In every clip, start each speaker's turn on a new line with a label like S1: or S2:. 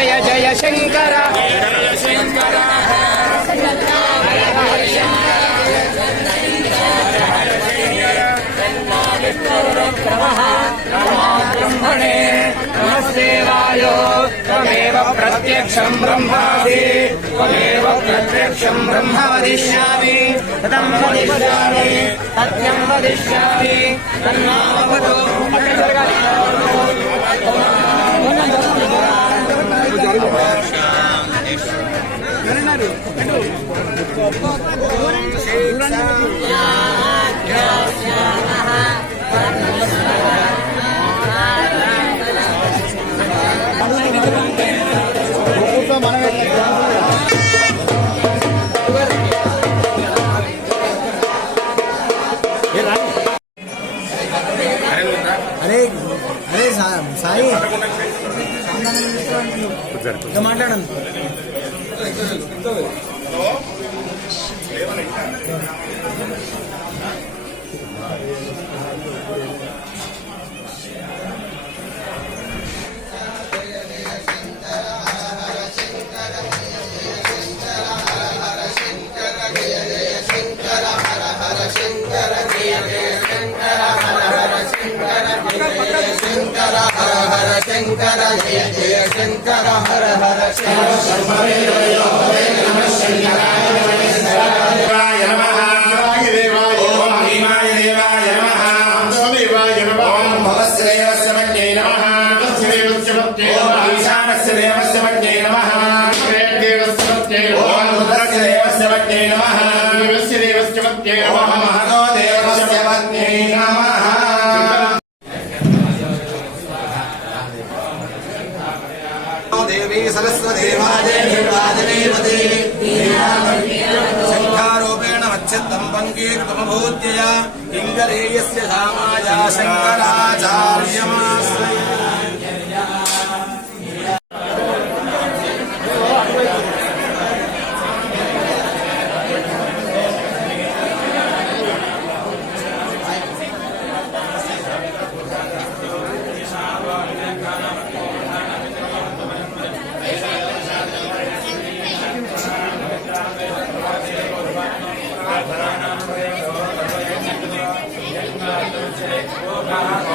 S1: జయ జయ శంకర బ్రహ్మణే నమస్తేవాయ త్వమేవ ప్రత్యక్షం బ్రహ్మాసి త్వమేవ ప్రత్యక్షం బ్రహ్మ వదిష్యామి తతం వదిష్యామి సత్యం వదిష్యామి తన్నామవతు
S2: ఇంకా మాట్లాడండి.
S3: దేవాయ
S2: దేవీ సరస్వతి వాజనేవతి శంఖారూపేణ మచ్చద్దం పంకీకృతమభూత్యయ కింగరేయస్య సామాజా
S3: Gracias.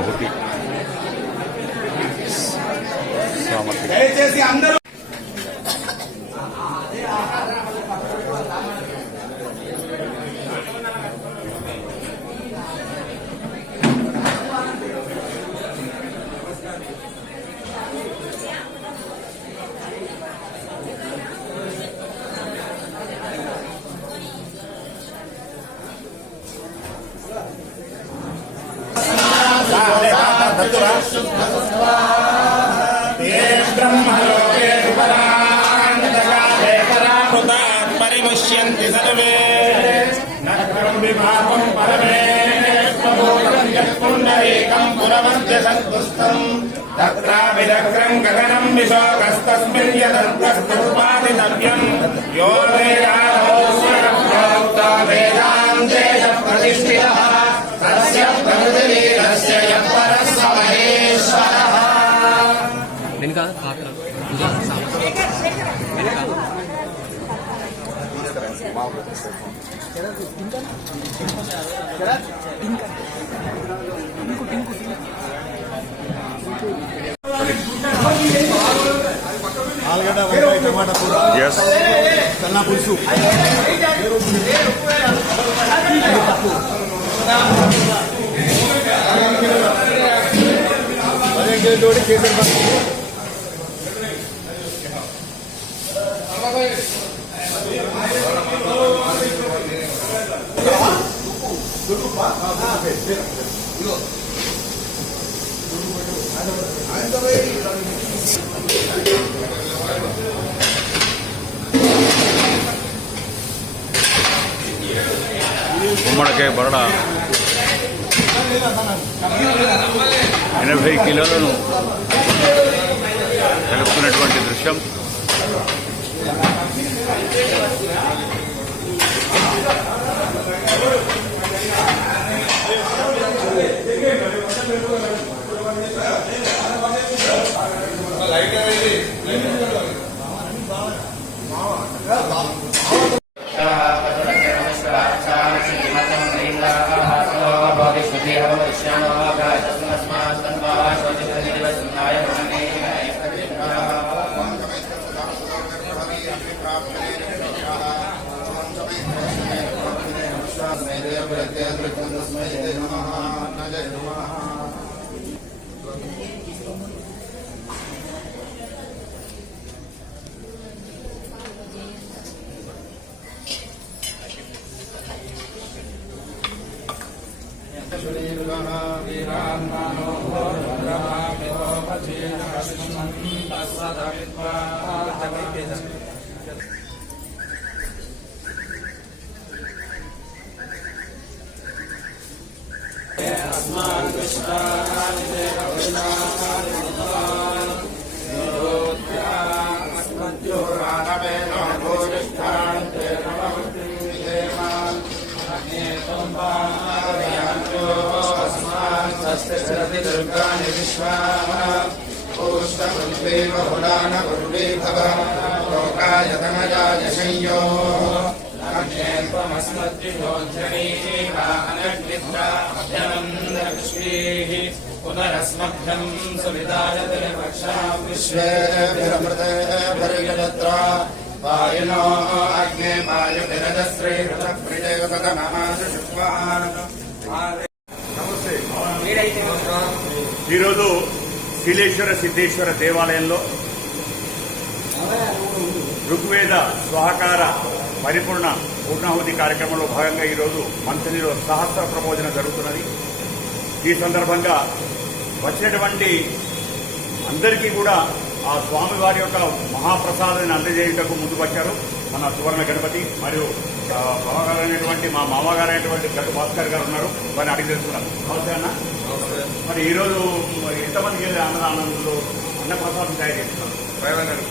S3: now. పరిముష్యంతి సర్వే విభాగం పరమే. పుండరీకం పురమధ్య సంతుష్టం. తత్రాభిదగ్రం గగనం విశోకస్తస్మిన్ యదంతస్తుపాదితవ్యం యో వేదాంతే
S2: ఆలుగడ్డ వంకాయ టమాటా కూర
S4: ఎస్
S2: కన్నా పులుసు పదిహేను కేజీ తోటి కేసరి బాత్.
S4: గుమ్మడికాయ బరడ ఎనభై కిలోలను కలుపుకున్నటువంటి దృశ్యం
S1: లైట్ అనేది లైట్
S3: మావా दुर्गाणि विश्वाः पूष्णपृथ्वी भव लोकाय तनयाय शय्यो त्वमस्मद्विभोजनैः पुनरस्मभ्यम् सुविदायते पक्षा विश्वेभिरमृतेभिर्यजत्रा वायुनो अग्ने वायुभिरजश्रीहृतप्रियगतमहाशुष्वान्
S4: ఈరోజు శిలేశ్వర సిద్ధేశ్వర దేవాలయంలో ఋగ్వేద స్వాహకార పరిపూర్ణ పూర్ణాహుతి కార్యక్రమంలో భాగంగా ఈరోజు మంత్రిలో సహస్ర ప్రబోధన జరుగుతున్నది. ఈ సందర్భంగా వచ్చినటువంటి అందరికీ కూడా ఆ స్వామివారి యొక్క మహాప్రసాదాన్ని అందజేయుటకు ముందుకు వచ్చారు మన సువర్ణ గణపతి మరియు ఆ, బావగారైనటువంటి మా మామగారైనటువంటి గట్టు భాస్కర్ గారు ఉన్నారు. వారిని అడిగి తెలుసుకున్నారు నమస్తే అన్న. మరి ఈరోజు ఎంతమందికి వెళ్ళి అన్నదానంలో అన్నప్రసాదం తయారు చేస్తున్నారు?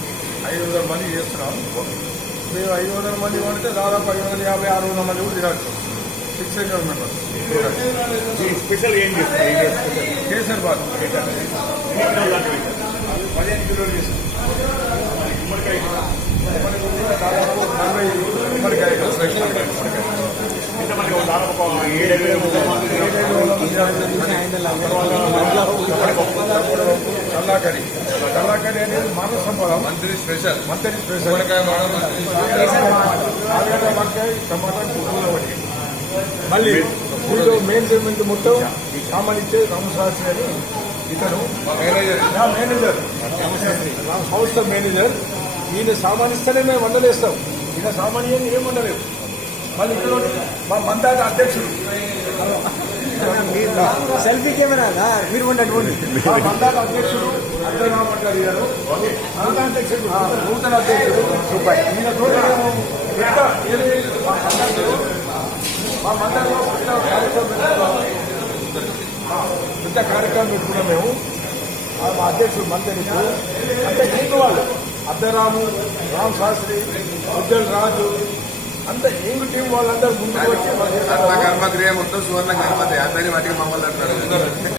S5: ఐదు వందల మంది చేస్తున్నాం. మేము ఐదు వందల మంది వండితే దాదాపు ఐదు వందల యాభై ఆరు వందల మంది కూడా తినచ్చు సిక్స్ హండ్రెడ్ మెంబర్స్
S4: స్పెషల్ ఏం చేస్తారు
S5: కేసర్ బాత్. పదిహేను కిలోలు చేస్తాం
S4: కల్లాకరి
S5: కల్లాకరి అనేది మానవ సంపద మంత్రి స్పెషల్ మంత్రి స్పెషల్ ఆలుగడ్డ వంకాయ టమాటా కూరలు మళ్ళీ వీళ్ళు మెయిన్ పేమెంట్ మొత్తం సామాన్యే రామశాస్త్రి అని ఇతను మేనేజర్. మేనేజర్. సంస్థ మేనేజర్. ఈయన సామాన్ ఇస్తేనే మేము వండలేస్తాం ఈయన సామాన్యంగా ఏం వండలేవు మళ్ళీ ఇక్కడ మా మందాట అధ్యక్షుడు.
S2: సెల్ఫీ కెమెరా మీరు ఉండండి
S5: మా మందాట అధ్యక్షుడు అర్థరామంటారు గారు. నూతన అధ్యక్షుడు. నూతన అధ్యక్షుడు. ఈయన పెద్ద ఏది మా మండలంలో పెద్ద కార్యక్రమం పెద్ద కార్యక్రమం పెట్టుకున్నాం మేము. మా అధ్యక్షుడు మంత్రికి అంటే హిందూ వాళ్ళు అద్దరాము రామ్ శాస్త్రి ఉజ్జల్ రాజు అంత హిందూ టీం వాళ్ళందరూ ముందుకు వచ్చి మా
S3: మొత్తం సువర్ణ గణపతి అతని వాటికి మమ్మల్ని అంటారు.